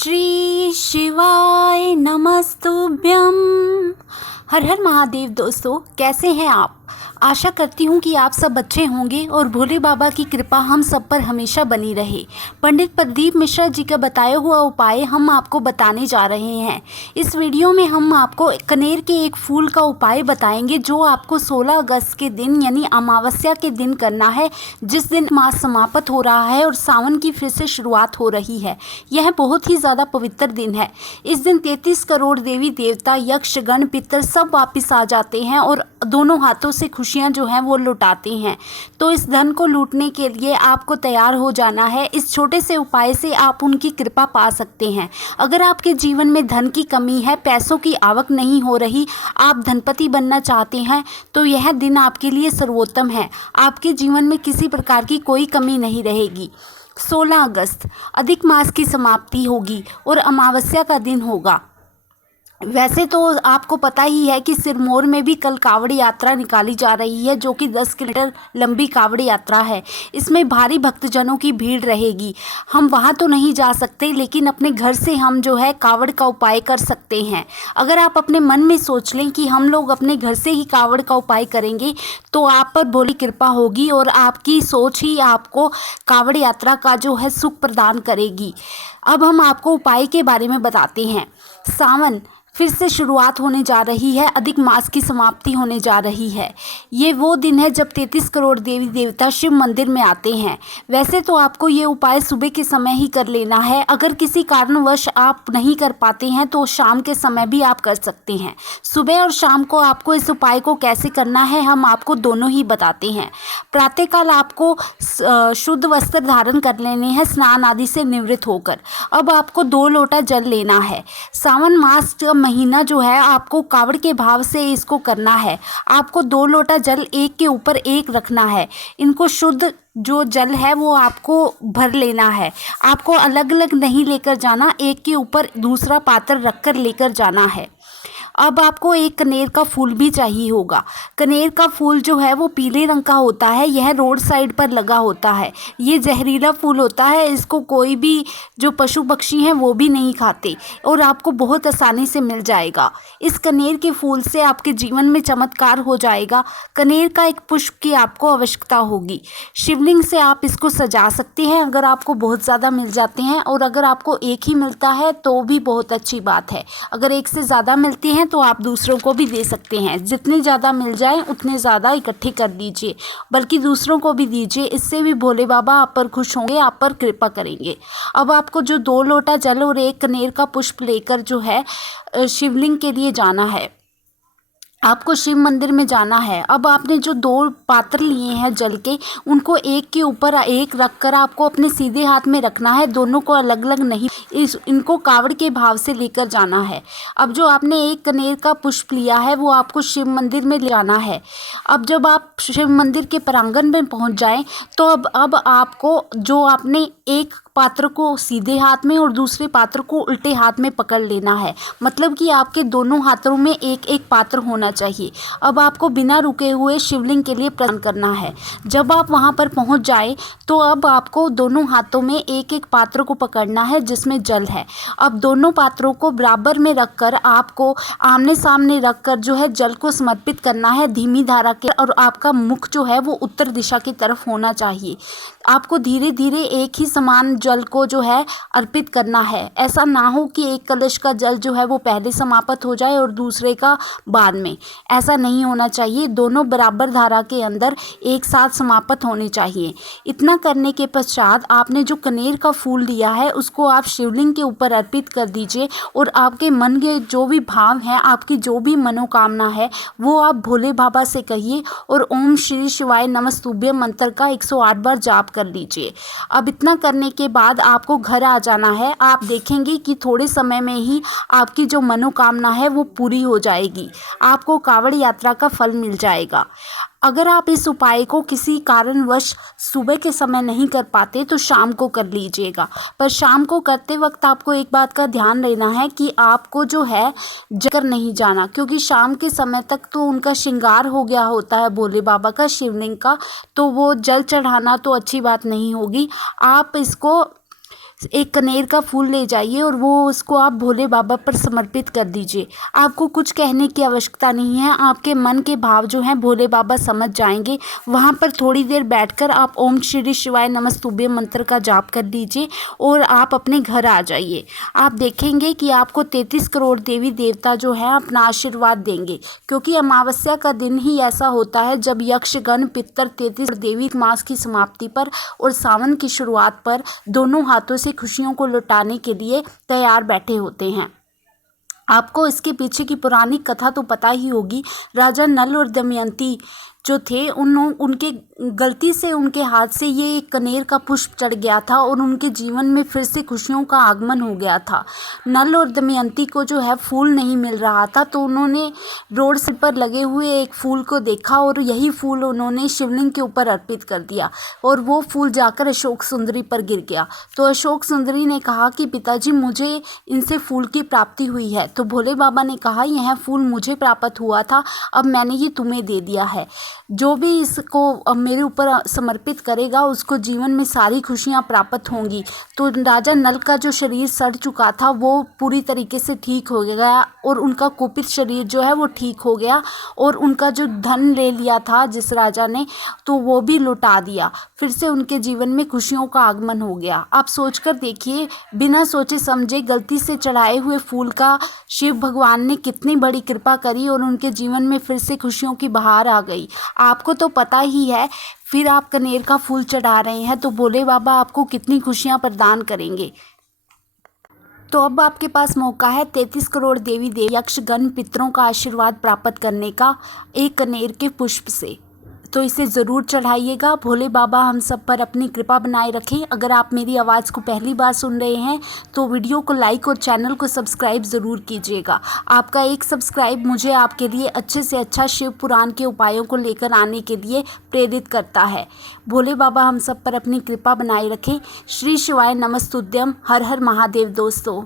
श्री शिवाय नमस्तुभ्यम। हर हर महादेव। दोस्तों, कैसे हैं आप? आशा करती हूँ कि आप सब अच्छे होंगे और भोले बाबा की कृपा हम सब पर हमेशा बनी रहे। पंडित प्रदीप मिश्रा जी का बताया हुआ उपाय हम आपको बताने जा रहे हैं। इस वीडियो में हम आपको कनेर के एक फूल का उपाय बताएंगे जो आपको 16 अगस्त के दिन यानी अमावस्या के दिन करना है, जिस दिन मास समाप्त हो रहा है और सावन की फिर से शुरुआत हो रही है। यह बहुत ही ज़्यादा पवित्र दिन है। इस दिन 33 करोड़ देवी देवता, यक्ष, गण, पितर सब वापिस आ जाते हैं और दोनों हाथों से खुशियां जो हैं वो लुटाते हैं। तो इस धन को लूटने के लिए आपको तैयार हो जाना है। इस छोटे से उपाय से आप उनकी कृपा पा सकते हैं। अगर आपके जीवन में धन की कमी है, पैसों की आवक नहीं हो रही, आप धनपति बनना चाहते हैं, तो यह दिन आपके लिए सर्वोत्तम है। आपके जीवन में किसी प्रकार की कोई कमी नहीं रहेगी। 16 अगस्त अधिक मास की समाप्ति होगी और अमावस्या का दिन होगा। वैसे तो आपको पता ही है कि सिरमौर में भी कल कावड़ यात्रा निकाली जा रही है, जो कि 10 किलोमीटर लंबी कावड़ यात्रा है। इसमें भारी भक्तजनों की भीड़ रहेगी। हम वहां तो नहीं जा सकते, लेकिन अपने घर से हम जो है कावड़ का उपाय कर सकते हैं। अगर आप अपने मन में सोच लें कि हम लोग अपने घर से ही कावड़ का उपाय करेंगे, तो आप पर भोली कृपा होगी और आपकी सोच ही आपको कावड़ यात्रा का जो है सुख प्रदान करेगी। अब हम आपको उपाय के बारे में बताते हैं। सावन फिर से शुरुआत होने जा रही है, अधिक मास की समाप्ति होने जा रही है। ये वो दिन है जब 33 करोड़ देवी देवता शिव मंदिर में आते हैं। वैसे तो आपको ये उपाय सुबह के समय ही कर लेना है। अगर किसी कारणवश आप नहीं कर पाते हैं तो शाम के समय भी आप कर सकते हैं। सुबह और शाम को आपको इस उपाय को कैसे करना है हम आपको दोनों ही बताते हैं। प्रातःकाल आपको शुद्ध वस्त्र धारण कर लेने हैं, स्नान आदि से निवृत्त होकर। अब आपको 2 लोटा जल लेना है। सावन मास महीना जो है आपको कावड़ के भाव से इसको करना है। आपको 2 लोटा जल एक के ऊपर एक रखना है। इनको शुद्ध जो जल है वो आपको भर लेना है। आपको अलग अलग नहीं लेकर जाना, एक के ऊपर दूसरा पात्र रखकर लेकर जाना है। अब आपको एक कनेर का फूल भी चाहिए होगा। कनेर का फूल जो है वो पीले रंग का होता है। यह रोड साइड पर लगा होता है। ये जहरीला फूल होता है। इसको कोई भी जो पशु पक्षी हैं वो भी नहीं खाते और आपको बहुत आसानी से मिल जाएगा। इस कनेर के फूल से आपके जीवन में चमत्कार हो जाएगा। कनेर का एक पुष्प की आपको आवश्यकता होगी। शिवलिंग से आप इसको सजा सकते हैं अगर आपको बहुत ज़्यादा मिल जाते हैं, और अगर आपको एक ही मिलता है तो भी बहुत अच्छी बात है। अगर एक से ज़्यादा मिलते हैं तो आप दूसरों को भी दे सकते हैं। जितने ज़्यादा मिल जाए उतने ज़्यादा इकट्ठे कर दीजिए, बल्कि दूसरों को भी दीजिए। इससे भी भोले बाबा आप पर खुश होंगे, आप पर कृपा करेंगे। अब आपको जो 2 लोटा जल और एक कनेर का पुष्प लेकर जो है शिवलिंग के लिए जाना है। आपको शिव मंदिर में जाना है। अब आपने जो 2 पात्र लिए हैं जल के, उनको एक के ऊपर एक रखकर आपको अपने सीधे हाथ में रखना है। दोनों को अलग अलग नहीं, इनको कावड़ के भाव से लेकर जाना है। अब जो आपने एक कनेर का पुष्प लिया है वो आपको शिव मंदिर में ले जाना है। अब जब आप शिव मंदिर के प्रांगण में पहुंच जाएं तो अब आपको जो आपने एक पात्र को सीधे हाथ में और दूसरे पात्र को उल्टे हाथ में पकड़ लेना है। मतलब कि आपके दोनों हाथों में एक एक पात्र होना चाहिए। अब आपको बिना रुके हुए शिवलिंग के लिए प्रणाम करना है। जब आप वहां पर पहुंच जाए तो अब आपको दोनों हाथों में एक एक पात्र को पकड़ना है जिसमें जल है। अब दोनों पात्रों को बराबर में रखकर आपको आमने सामने रखकर जो है जल को समर्पित करना है धीमी धारा के, और आपका मुख जो है वो उत्तर दिशा की तरफ होना चाहिए। आपको धीरे धीरे एक ही समान जल को जो है अर्पित करना है। ऐसा ना हो कि एक कलश का जल जो है वो पहले समाप्त हो जाए और दूसरे का बाद में। ऐसा नहीं होना चाहिए। दोनों बराबर धारा के अंदर एक साथ समाप्त होने चाहिए। इतना करने के पश्चात आपने जो कनेर का फूल लिया है उसको आप शिवलिंग के ऊपर अर्पित कर दीजिए, और आपके मन के जो भी भाव हैं, आपकी जो भी मनोकामना है, वो आप भोले बाबा से कहिए और ओम श्री शिवाय नमस्तुभ्यम मंत्र का 108 बार जाप कर लीजिए। अब इतना करने के बाद आपको घर आ जाना है। आप देखेंगे कि थोड़े समय में ही आपकी जो मनोकामना है वो पूरी हो जाएगी। आपको कावड़ यात्रा का फल मिल जाएगा। अगर आप इस उपाय को किसी कारणवश सुबह के समय नहीं कर पाते तो शाम को कर लीजिएगा। पर शाम को करते वक्त आपको एक बात का ध्यान रहना है कि आपको जो है जकर नहीं जाना, क्योंकि शाम के समय तक तो उनका श्रृंगार हो गया होता है भोले बाबा का, शिवलिंग का, तो वो जल चढ़ाना तो अच्छी बात नहीं होगी। आप इसको एक कनेर का फूल ले जाइए और वो उसको आप भोले बाबा पर समर्पित कर दीजिए। आपको कुछ कहने की आवश्यकता नहीं है, आपके मन के भाव जो हैं भोले बाबा समझ जाएंगे। वहाँ पर थोड़ी देर बैठकर आप ओम श्री शिवाय नमस्तुभ्यं मंत्र का जाप कर लीजिए और आप अपने घर आ जाइए। आप देखेंगे कि आपको 33 करोड़ देवी देवता जो हैं अपना आशीर्वाद देंगे, क्योंकि अमावस्या का दिन ही ऐसा होता है जब यक्षगण पितर 33 देवी मास की समाप्ति पर और सावन की शुरुआत पर दोनों हाथों से खुशियों को लुटाने के लिए तैयार बैठे होते हैं। आपको इसके पीछे की पुरानी कथा तो पता ही होगी। राजा नल और दमयंती जो थे उनके गलती से उनके हाथ से ये एक कनेर का पुष्प चढ़ गया था और उनके जीवन में फिर से खुशियों का आगमन हो गया था। नल और दमयंती को जो है फूल नहीं मिल रहा था, तो उन्होंने रोड पर लगे हुए एक फूल को देखा और यही फूल उन्होंने शिवलिंग के ऊपर अर्पित कर दिया और वो फूल जाकर अशोक सुंदरी पर गिर गया। तो अशोक सुंदरी ने कहा कि पिताजी मुझे इनसे फूल की प्राप्ति हुई है। तो भोले बाबा ने कहा यह फूल मुझे प्राप्त हुआ था, अब मैंने ये तुम्हें दे दिया है। जो भी इसको मेरे ऊपर समर्पित करेगा उसको जीवन में सारी खुशियां प्राप्त होंगी। तो राजा नल का जो शरीर सड़ चुका था वो पूरी तरीके से ठीक हो गया और उनका कुपित शरीर जो है वो ठीक हो गया और उनका जो धन ले लिया था जिस राजा ने, तो वो भी लौटा दिया। फिर से उनके जीवन में खुशियों का आगमन हो गया। आप सोचकर देखिए, बिना सोचे समझे गलती से चढ़ाए हुए फूल का शिव भगवान ने कितनी बड़ी कृपा करी और उनके जीवन में फिर से खुशियों की बहार आ गई। आपको तो पता ही है, फिर आप कनेर का फूल चढ़ा रहे हैं तो भोले बाबा आपको कितनी खुशियां प्रदान करेंगे। तो अब आपके पास मौका है 33 करोड़ देवी देव यक्षगण पितरों का आशीर्वाद प्राप्त करने का एक कनेर के पुष्प से। तो इसे ज़रूर चढ़ाइएगा। भोले बाबा हम सब पर अपनी कृपा बनाए रखें। अगर आप मेरी आवाज़ को पहली बार सुन रहे हैं तो वीडियो को लाइक और चैनल को सब्सक्राइब ज़रूर कीजिएगा। आपका एक सब्सक्राइब मुझे आपके लिए अच्छे से अच्छा शिव पुराण के उपायों को लेकर आने के लिए प्रेरित करता है। भोले बाबा हम सब पर अपनी कृपा बनाए रखें। श्री शिवाय नमस्तुभ्यं। हर हर महादेव दोस्तों।